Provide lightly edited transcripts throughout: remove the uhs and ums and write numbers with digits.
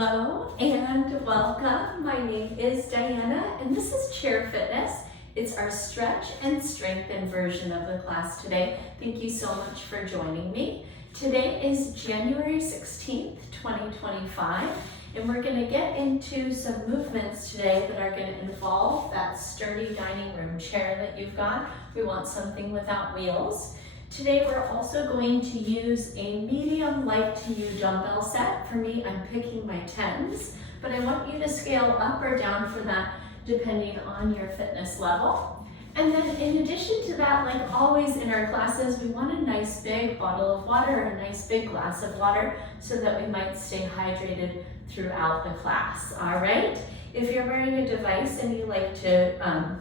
Hello and welcome. My name is Diana and this is Chair Fitness. It's our stretch and strengthen version of the class today. Thank you so much for joining me. Today is January 16th, 2025, and we're going to get into some movements today that are going to involve that sturdy dining room chair that you've got. We want something without wheels. Today we're also going to use a medium light to you dumbbell set. For me, I'm picking my 10s, but I want you to scale up or down for that depending on your fitness level. And then in addition to that, like always in our classes, we want a nice big bottle of water or a nice big glass of water so that we might stay hydrated throughout the class, all right? If you're wearing a device and you like to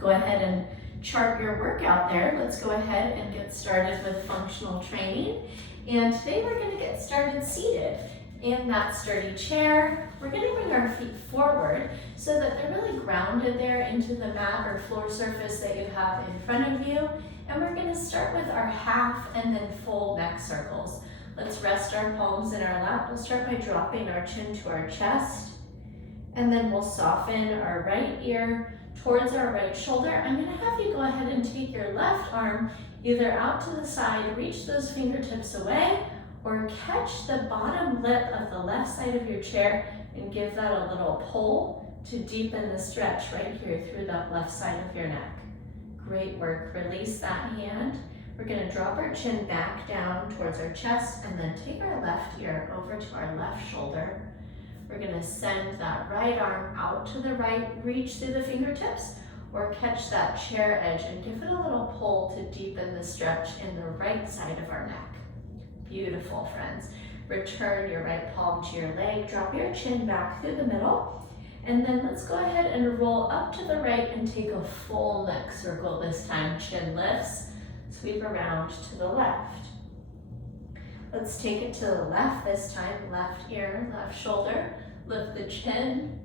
go ahead and chart your workout there, let's go ahead and get started with functional training. And today we're going to get started seated in that sturdy chair. We're going to bring our feet forward so that they're really grounded there into the mat or floor surface that you have in front of you. And we're going to start with our half and then full neck circles. Let's rest our palms in our lap. We'll start by dropping our chin to our chest, and then we'll soften our right ear towards our right shoulder. I'm going to have you go ahead and take your left arm either out to the side, reach those fingertips away, or catch the bottom lip of the left side of your chair and give that a little pull to deepen the stretch right here through that left side of your neck. Great work. Release that hand. We're going to drop our chin back down towards our chest and then take our left ear over to our left shoulder. We're going to send that right arm out to the right, reach through the fingertips, or catch that chair edge and give it a little pull to deepen the stretch in the right side of our neck. Beautiful, friends. Return your right palm to your leg, drop your chin back through the middle, and then let's go ahead and roll up to the right and take a full neck circle this time. Chin lifts, sweep around to the left. Let's take it to the left this time, left ear, left shoulder, lift the chin,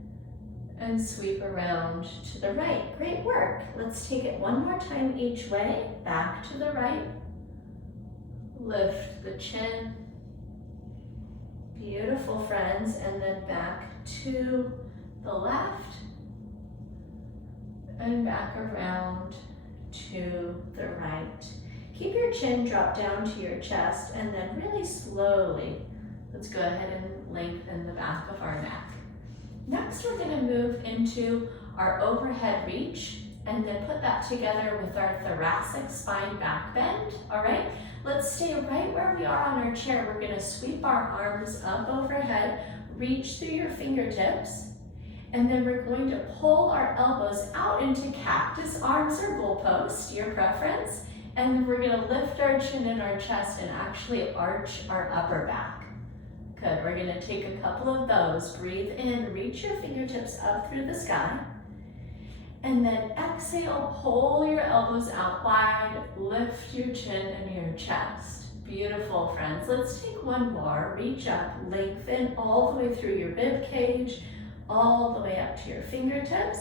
and sweep around to the right. Great work. Let's take it one more time each way, back to the right, lift the chin. Beautiful, friends, and then back to the left, and back around to the right. Keep your chin drop down to your chest, and then really slowly, let's go ahead and lengthen the back of our neck. Next, we're going to move into our overhead reach, and then put that together with our thoracic spine back bend, all right? Let's stay right where we are on our chair. We're going to sweep our arms up overhead, reach through your fingertips, and then we're going to pull our elbows out into cactus arms or goalpost, your preference. And then we're going to lift our chin and our chest and actually arch our upper back. Good. We're going to take a couple of those. Breathe in, reach your fingertips up through the sky. And then exhale, pull your elbows out wide, lift your chin and your chest. Beautiful, friends. Let's take one more. Reach up, lengthen all the way through your rib cage, all the way up to your fingertips.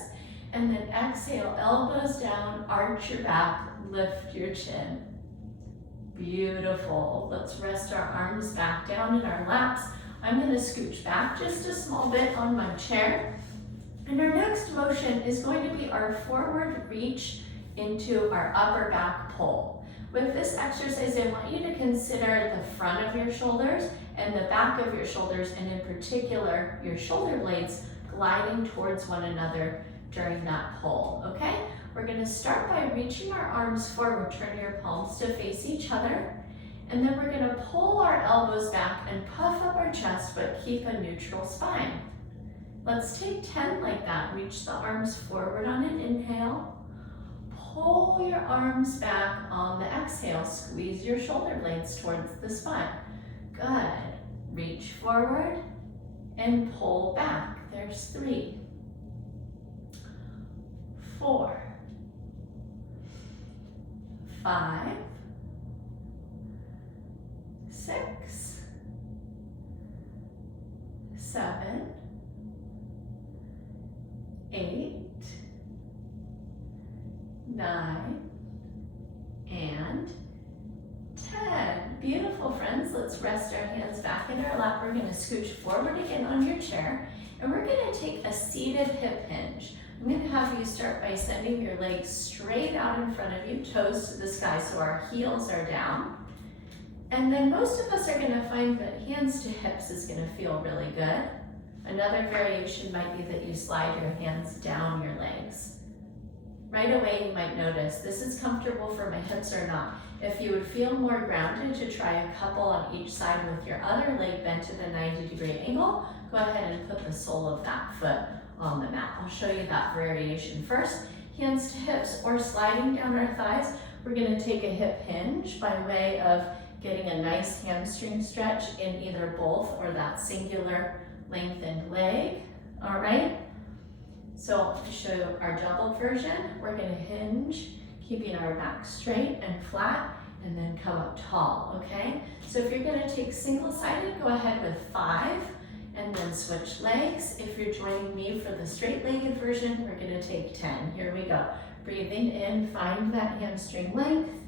And then exhale, elbows down, arch your back, lift your chin. Beautiful. Let's rest our arms back down in our laps. I'm going to scooch back just a small bit on my chair. And our next motion is going to be our forward reach into our upper back pull. With this exercise, I want you to consider the front of your shoulders and the back of your shoulders, and in particular, your shoulder blades gliding towards one another during that pull, okay? We're going to start by reaching our arms forward, turn your palms to face each other, and then we're going to pull our elbows back and puff up our chest, but keep a neutral spine. Let's take 10 like that. Reach the arms forward on an inhale, pull your arms back on the exhale, squeeze your shoulder blades towards the spine. Good. Reach forward and pull back. There's 3, 4, 5, 6, 7, 8, 9, and 10. Beautiful, friends. Let's rest our hands back in our lap. We're we're gonna scooch forward again on your chair, and we're gonna take a seated hip hinge. I'm gonna have you start by sending your legs straight out in front of you, toes to the sky, so our heels are down. And then most of us are gonna find that hands to hips is gonna feel really good. Another variation might be that you slide your hands down your legs. Right away you might notice, this is comfortable for my hips or not. If you would feel more grounded to try a couple on each side with your other leg bent at a 90-degree angle, go ahead and put the sole of that foot on the mat. I'll show you that variation first. Hands to hips or sliding down our thighs. We're gonna take a hip hinge by way of getting a nice hamstring stretch in either both or that singular lengthened leg, all right? So to show you our double version, we're gonna hinge, keeping our back straight and flat, and then come up tall, okay? So if you're gonna take single-sided, go ahead with 5, and then switch legs. If you're joining me for the straight-legged version, we're gonna take 10. Here we go. Breathing in, find that hamstring length.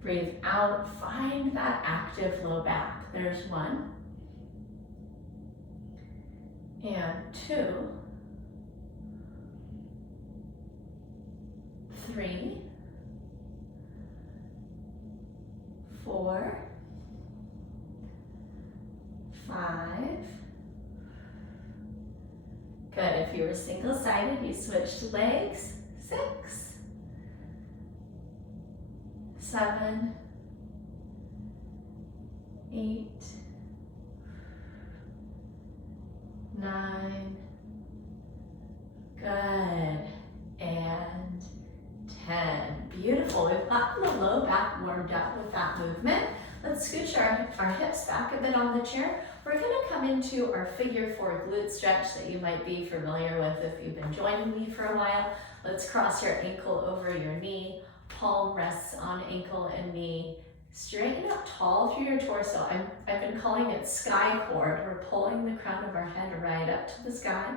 Breathe out, find that active low back. There's 1. And 2. 3. 4. 5. Good, if you were single-sided, you switched legs. 6. 7. 8. 9. Good. And 10. Beautiful. We've gotten the low back warmed up with that movement. Let's scooch our hips back a bit on the chair. We're gonna come into our figure 4 glute stretch that you might be familiar with if you've been joining me for a while. Let's cross your ankle over your knee. Palm rests on ankle and knee. Straighten up tall through your torso. I've been calling it sky cord. We're pulling the crown of our head right up to the sky.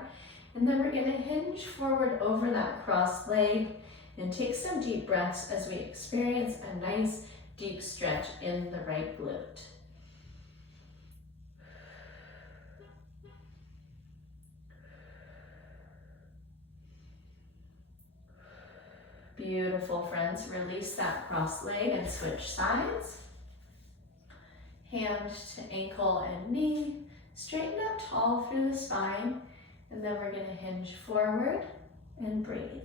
And then we're gonna hinge forward over that crossed leg and take some deep breaths as we experience a nice deep stretch in the right glute. Beautiful, friends. Release that cross leg and switch sides. Hand to ankle and knee. Straighten up tall through the spine. And then we're going to hinge forward and breathe.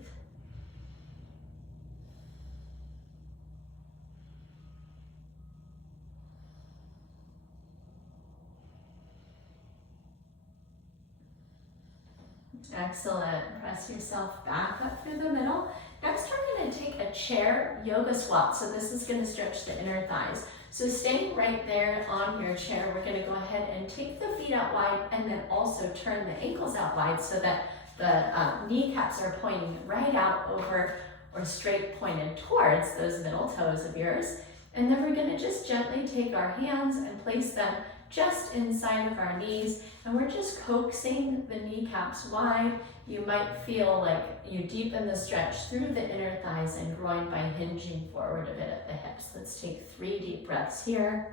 Excellent. Press yourself back up through the middle. Next, we're going to take a chair yoga squat. So this is going to stretch the inner thighs. So staying right there on your chair, we're going to go ahead and take the feet out wide and then also turn the ankles out wide so that the kneecaps are pointing right out over or straight pointed towards those middle toes of yours. And then we're going to just gently take our hands and place them just inside of our knees, and we're just coaxing the kneecaps wide. You might feel like you deepen the stretch through the inner thighs and groin by hinging forward a bit at the hips. Let's take 3 deep breaths here.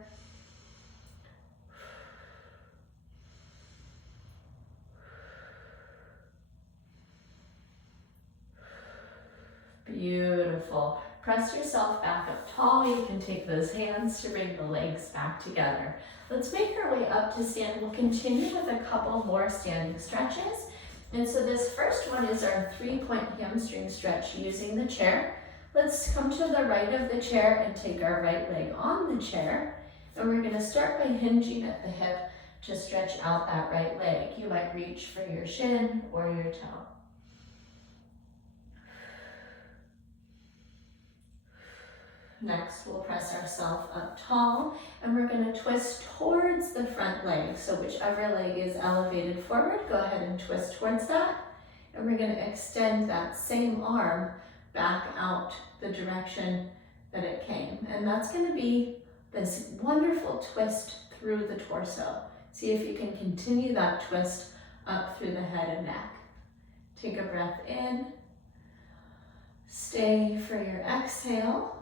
Beautiful. Press yourself back up tall. You can take those hands to bring the legs back together. Let's make our way up to stand. We'll continue with a couple more standing stretches. And so this first one is our 3-point hamstring stretch using the chair. Let's come to the right of the chair and take our right leg on the chair. And we're going to start by hinging at the hip to stretch out that right leg. You might reach for your shin or your toe. Next, we'll press ourselves up tall, and we're going to twist towards the front leg. So whichever leg is elevated forward, go ahead and twist towards that. And we're going to extend that same arm back out the direction that it came. And that's going to be this wonderful twist through the torso. See if you can continue that twist up through the head and neck. Take a breath in. Stay for your exhale.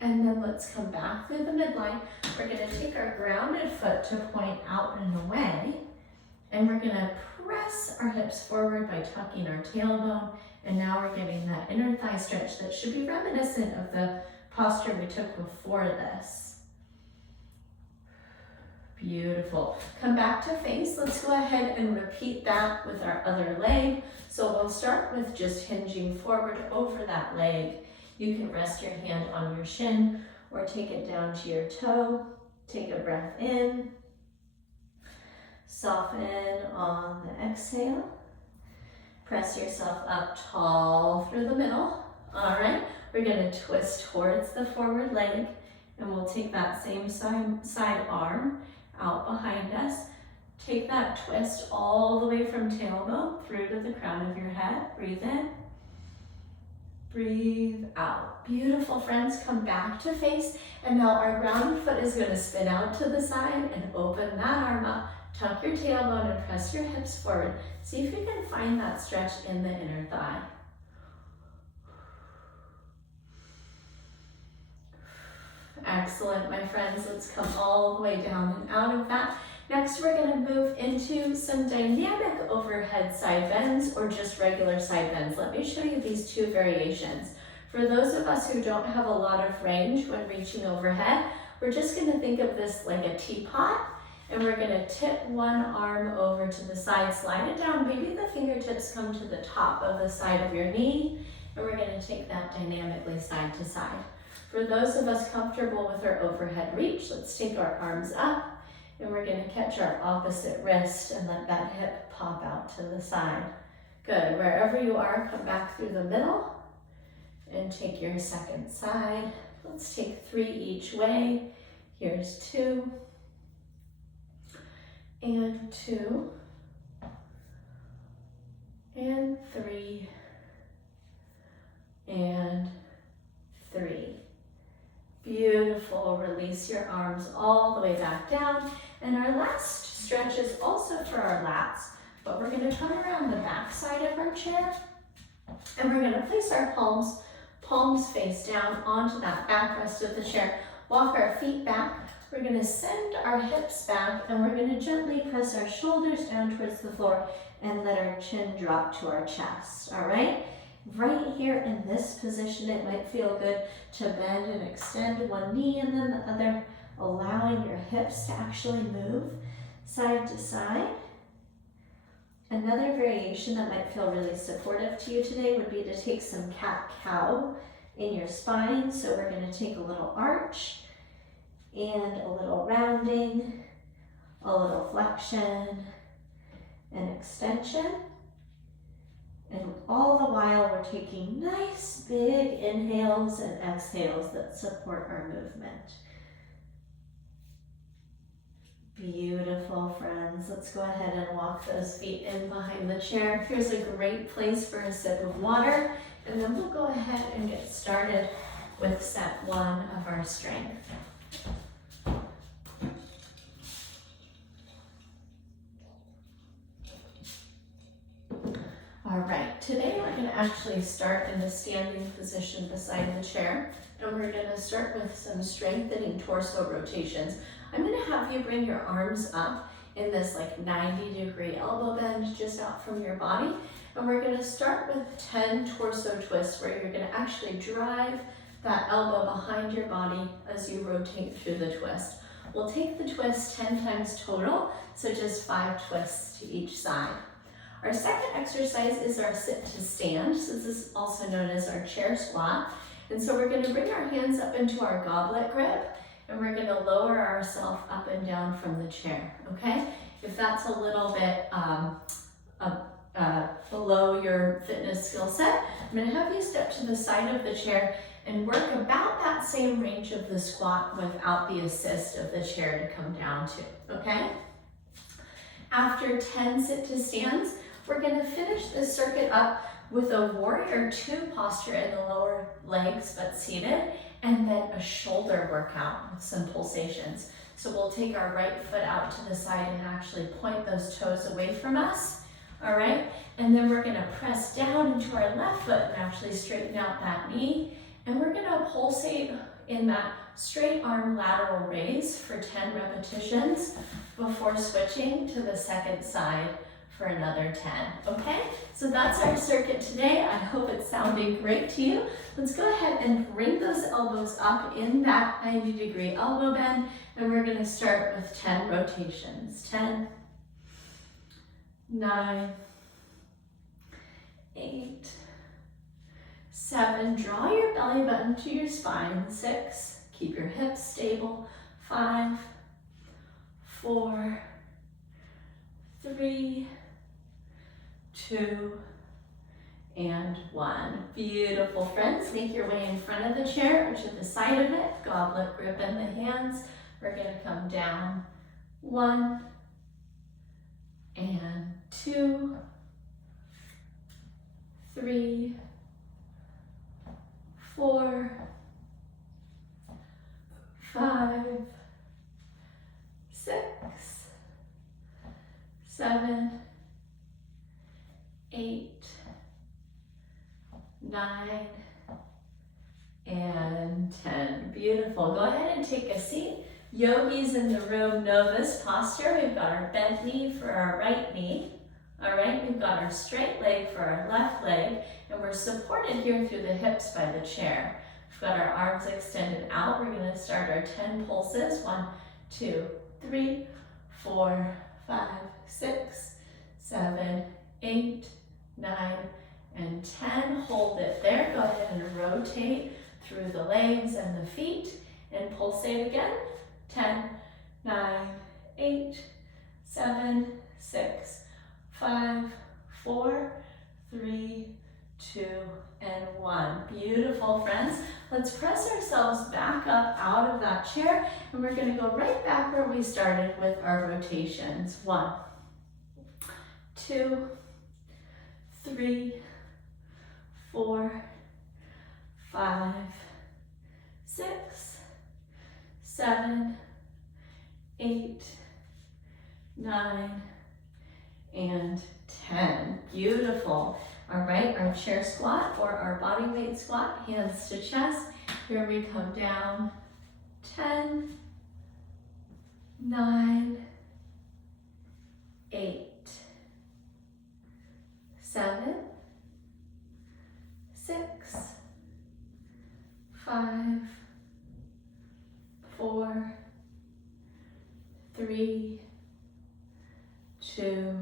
And then let's come back through the midline. We're gonna take our grounded foot to point out and away. And we're gonna press our hips forward by tucking our tailbone. And now we're getting that inner thigh stretch that should be reminiscent of the posture we took before this. Beautiful. Come back to face. Let's go ahead and repeat that with our other leg. So we'll start with just hinging forward over that leg. You can rest your hand on your shin or take it down to your toe. Take a breath in. Soften on the exhale. Press yourself up tall through the middle. All right, we're gonna twist towards the forward leg and we'll take that same side arm out behind us. Take that twist all the way from tailbone through to the crown of your head. Breathe in. Breathe out. Beautiful, friends. Come back to face. And now our grounded foot is going to spin out to the side and open that arm up. Tuck your tailbone and press your hips forward. See if you can find that stretch in the inner thigh. Excellent, my friends. Let's come all the way down and out of that. Next, we're going to move into some dynamic overhead side bends or just regular side bends. Let me show you these two variations. For those of us who don't have a lot of range when reaching overhead, we're just going to think of this like a teapot, and we're going to tip one arm over to the side, slide it down. Maybe the fingertips come to the top of the side of your knee, and we're going to take that dynamically side to side. For those of us comfortable with our overhead reach, let's take our arms up. And we're going to catch our opposite wrist and let that hip pop out to the side. Good. Wherever you are, come back through the middle and take your second side. Let's take 3 each way. Here's 2 and 2 and 3 and 3. Beautiful. Release your arms all the way back down. And our last stretch is also for our lats, but we're going to come around the back side of our chair and we're going to place our palms face down onto that backrest of the chair. Walk our feet back. We're going to send our hips back and we're going to gently press our shoulders down towards the floor and let our chin drop to our chest. All right? Right here in this position, it might feel good to bend and extend one knee and then the other, allowing your hips to actually move side to side. Another variation that might feel really supportive to you today would be to take some cat-cow in your spine. So we're going to take a little arch and a little rounding, a little flexion and extension. And all the while we're taking nice big inhales and exhales that support our movement. Beautiful, friends. Let's go ahead and walk those feet in behind the chair. Here's a great place for a sip of water. And then we'll go ahead and get started with set 1 of our strength. All right, today we're going to actually start in the standing position beside the chair, and we're going to start with some strengthening torso rotations. I'm going to have you bring your arms up in this like 90-degree elbow bend just out from your body, and we're going to start with 10 torso twists where you're going to actually drive that elbow behind your body as you rotate through the twist. We'll take the twist 10 times total, so just 5 twists to each side. Our second exercise is our sit to stand. So this is also known as our chair squat. And so we're going to bring our hands up into our goblet grip and we're going to lower ourselves up and down from the chair, okay? If that's a little bit below your fitness skill set, I'm going to have you step to the side of the chair and work about that same range of the squat without the assist of the chair to come down to, okay? After 10 sit to stands, we're going to finish this circuit up with a warrior 2 posture in the lower legs but seated, and then a shoulder workout with some pulsations. So we'll take our right foot out to the side and actually point those toes away from us, all right? And then we're going to press down into our left foot and actually straighten out that knee, and we're going to pulsate in that straight arm lateral raise for 10 repetitions before switching to the second side for another 10, okay? So that's our circuit today. I hope it's sounding great to you. Let's go ahead and bring those elbows up in that 90-degree elbow bend, and we're gonna start with 10 rotations. 10, 9, 8, 7, draw your belly button to your spine. 6, keep your hips stable. 5, 4, 3, 2, and 1. Beautiful, friends. Make your way in front of the chair or to the side of it. Goblet grip in the hands. We're going to come down. 1 and 2, 3, 4, 5, 6, 7, 8, 9, and 10. Beautiful. Go ahead and take a seat. Yogis in the room know this posture. We've got our bent knee for our right knee. All right, we've got our straight leg for our left leg, and we're supported here through the hips by the chair. We've got our arms extended out. We're going to start our 10 pulses. 1, 2, 3, 4, 5, 6, 7, 8, 9, and 10. Hold it there. Go ahead and rotate through the legs and the feet and pulsate again. 10, 9, 8, 7, 6, 5, 4, 3, 2, and 1. Beautiful, friends. Let's press ourselves back up out of that chair, and we're going to go right back where we started with our rotations. 1, 2, 3, 4, 5, 6, 7, 8, 9, and 10. Beautiful. All right, our chair squat or our body weight squat, hands to chest. Here we come down. 10, 9, 8, 7, 6, 5, 4, 3, 2,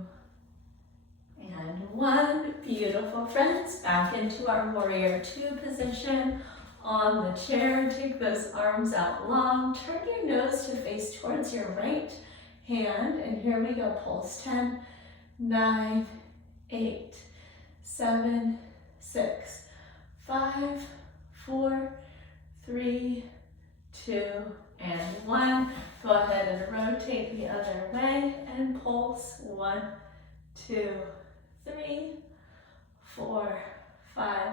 and 1. Beautiful, friends. Back into our warrior 2 position on the chair. Take those arms out long. Turn your nose to face towards your right hand. And here we go. Pulse. 10, 9, 8, 7, 6, 5, 4, 3, 2, and 1. Go ahead and rotate the other way and pulse. 1, 2, 3, 4, 5,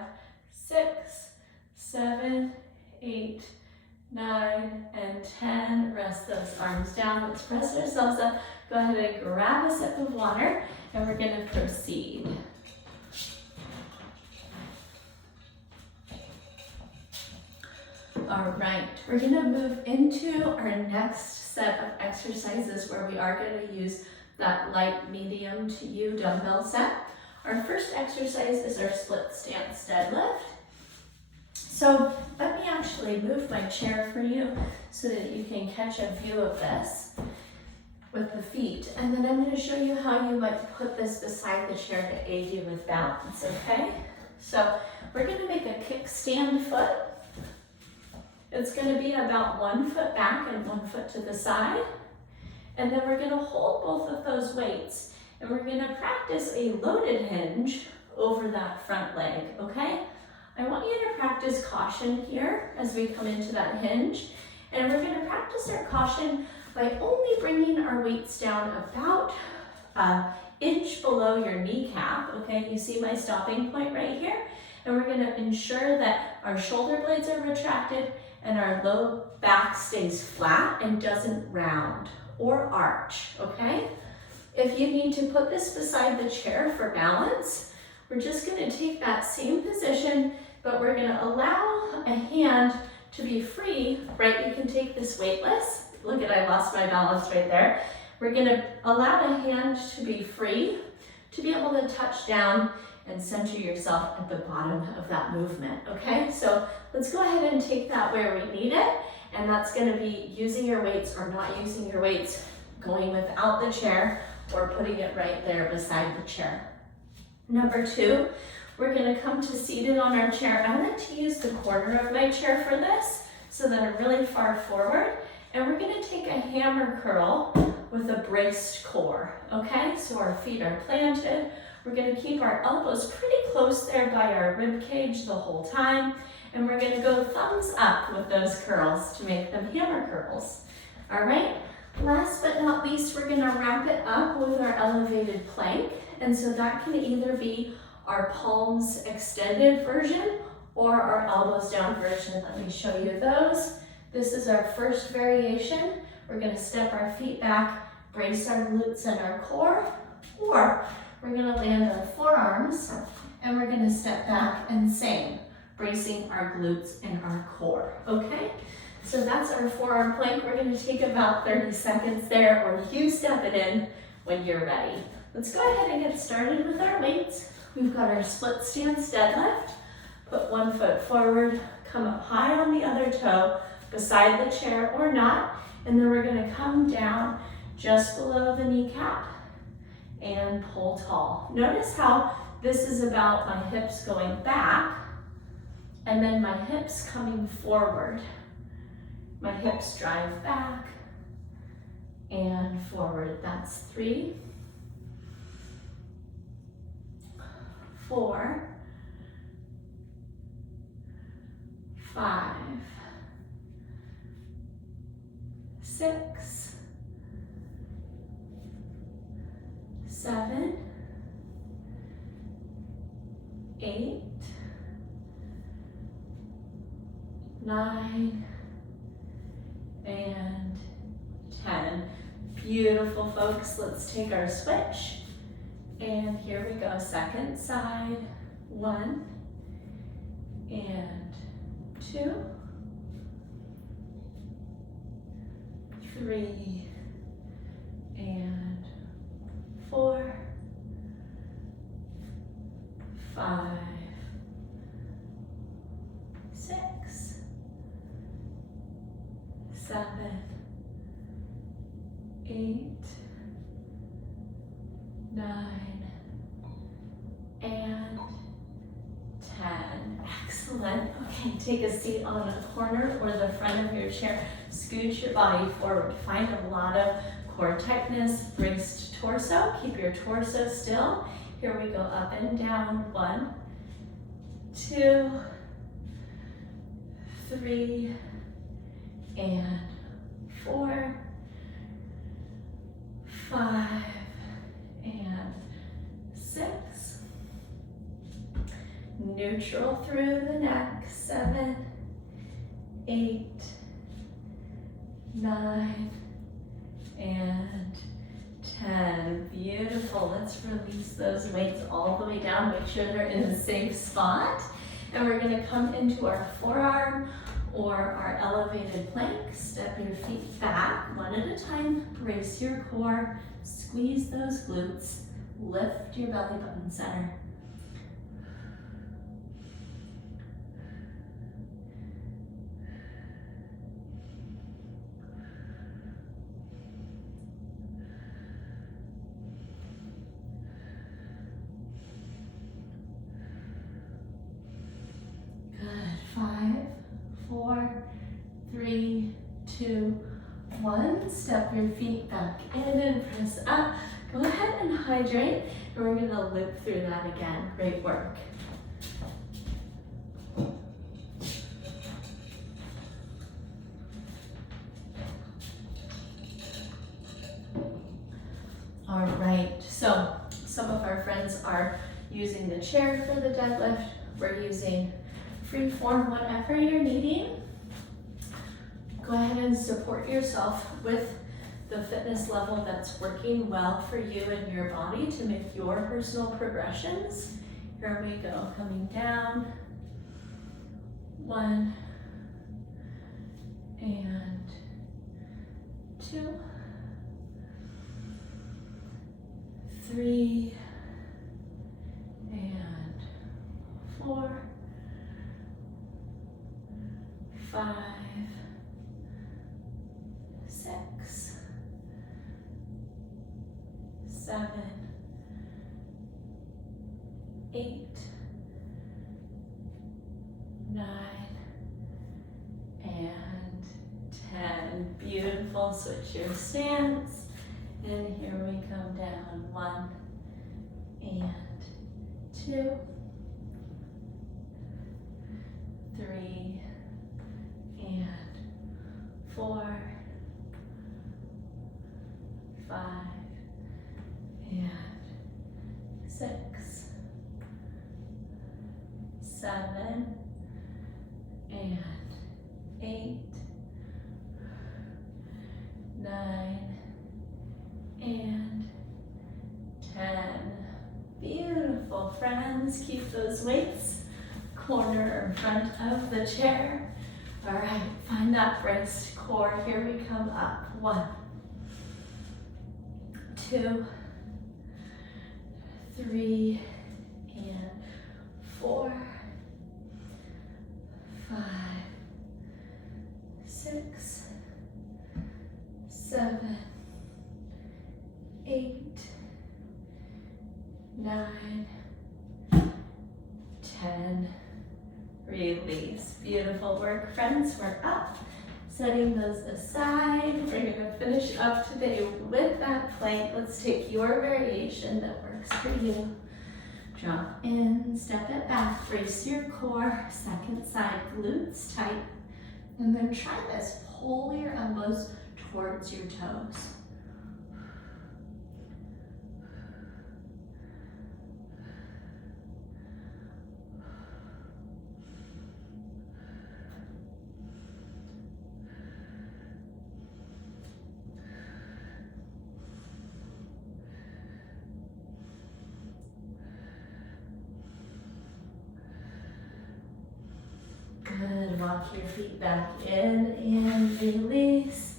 6, 7, 8, 9, and 10. Rest those arms down. Let's press ourselves up. Go ahead and grab a sip of water, and we're going to proceed. All right, we're going to move into our next set of exercises where we are going to use that light medium to you dumbbell set. Our first exercise is our split stance deadlift. So let me actually move my chair for you so that you can catch a view of this with the feet. And then I'm going to show you how you might put this beside the chair to aid you with balance, okay? So we're going to make a kickstand foot. It's going to be about 1 foot back and 1 foot to the side. And then we're going to hold both of those weights, and we're going to practice a loaded hinge over that front leg, okay? I want you to practice caution here as we come into that hinge. And we're going to practice our caution by only bringing our weights down about an inch below your kneecap, okay? You see my stopping point right here? And we're going to ensure that our shoulder blades are retracted and our low back stays flat and doesn't round or arch, okay? If you need to put this beside the chair for balance, we're just going to take that same position, but we're going to allow a hand to be free, right, you can take this weightless. Look at, I lost my balance right there. We're gonna allow a hand to be free, to be able to touch down and center yourself at the bottom of that movement, okay? So let's go ahead and take that where we need it, and that's gonna be using your weights or not using your weights, going without the chair or putting it right there beside the chair. Number 2, we're gonna come to seated on our chair. I want to use the corner of my chair for this so that I'm really far forward, and we're gonna take a hammer curl with a braced core, okay? So our feet are planted. We're gonna keep our elbows pretty close there by our rib cage the whole time, and we're gonna go thumbs up with those curls to make them hammer curls. All right, last but not least, we're gonna wrap it up with our elevated plank, and so that can either be our palms extended version or our elbows down version. Let me show you those. This is our first variation. We're gonna step our feet back, brace our glutes and our core, or we're gonna land our forearms and we're gonna step back and same, bracing our glutes and our core, okay? So that's our forearm plank. We're gonna take about 30 seconds there, or you step it in when you're ready. Let's go ahead and get started with our weights. We've got our split stance deadlift. Put one foot forward, come up high on the other toe, beside the chair or not, and then we're gonna come down just below the kneecap and pull tall. Notice how this is about my hips going back and then my hips coming forward. My hips drive back and forward. That's 3, 4, 5, 6, 7, 8, 9, and 10. Beautiful, folks. Let's take our switch. And here we go. Second side. 1 and 2, 3 and 4, 5, 6, 7, 8, 9, and 10. Excellent. Okay, take a seat on a corner or the front of your chair. Scoot your body forward. Find a lot of core tightness, braced torso. Keep your torso still. Here we go, up and down. 1, 2, 3, and 4, 5, and 6. Neutral through the neck. 7, 8, 9, and 10. Beautiful. Let's release those weights all the way down. Make sure they're in a safe spot. And we're going to come into our forearm or our elevated plank. Step your feet back one at a time. Brace your core. Squeeze those glutes. Lift your belly button center. Good. 5, 4, 3, 2, 1. Step your feet back in and press up. Go ahead and hydrate, and we're gonna loop through that again. Great work. All right, so some of our friends are using the chair for the deadlift. We're using free form, whatever you're needing. Go ahead and support yourself with the fitness level that's working well for you and your body to make your personal progressions. Here we go, coming down. 1, and 2, 3, and 4, 5, 6, 7, 8, 9, and 10. Beautiful. Switch your stance. And here we come down. 1 and 2, 3 and 4, 5 and 6, 7 and 8, 9 and 10. Beautiful, friends. Keep those weights corner or front of the chair. All right, find that braced core. Here we come up. 1, 2, 3, and 4, 5, 6, 7, 8, 9, 10. Release. Beautiful work, friends. We're up. Setting those aside. We're going to finish up today with that plank. Let's take your variation that works for you. Drop in, step it back, brace your core, second side, glutes tight. And then try this. Pull your elbows towards your toes. Good. Walk your feet back in and release.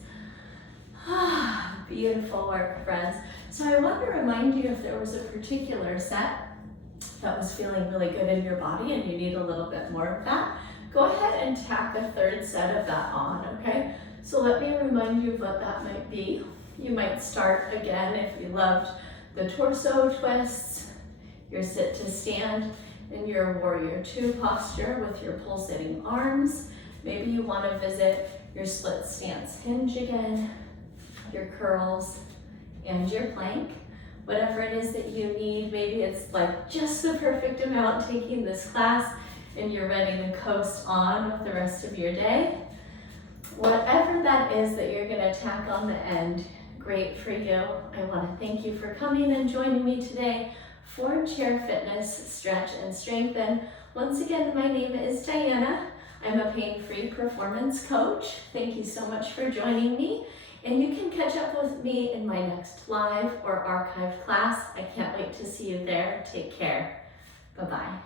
Beautiful work, friends. So I want to remind you if there was a particular set that was feeling really good in your body and you need a little bit more of that, go ahead and tack a third set of that on, okay? So let me remind you of what that might be. You might start again if you loved the torso twists, your sit to stand, in your warrior 2 posture with your pulsating arms. Maybe you want to visit your split stance hinge again, your curls, and your plank. Whatever it is that you need, maybe it's like just the perfect amount taking this class and you're ready to coast on with the rest of your day. Whatever that is that you're going to tack on the end, great for you. I want to thank you for coming and joining me today for Chair Fitness Stretch and Strengthen. Once again, my name is Diana. I'm a pain-free performance coach. Thank you so much for joining me. And you can catch up with me in my next live or archived class. I can't wait to see you there. Take care. Bye-bye.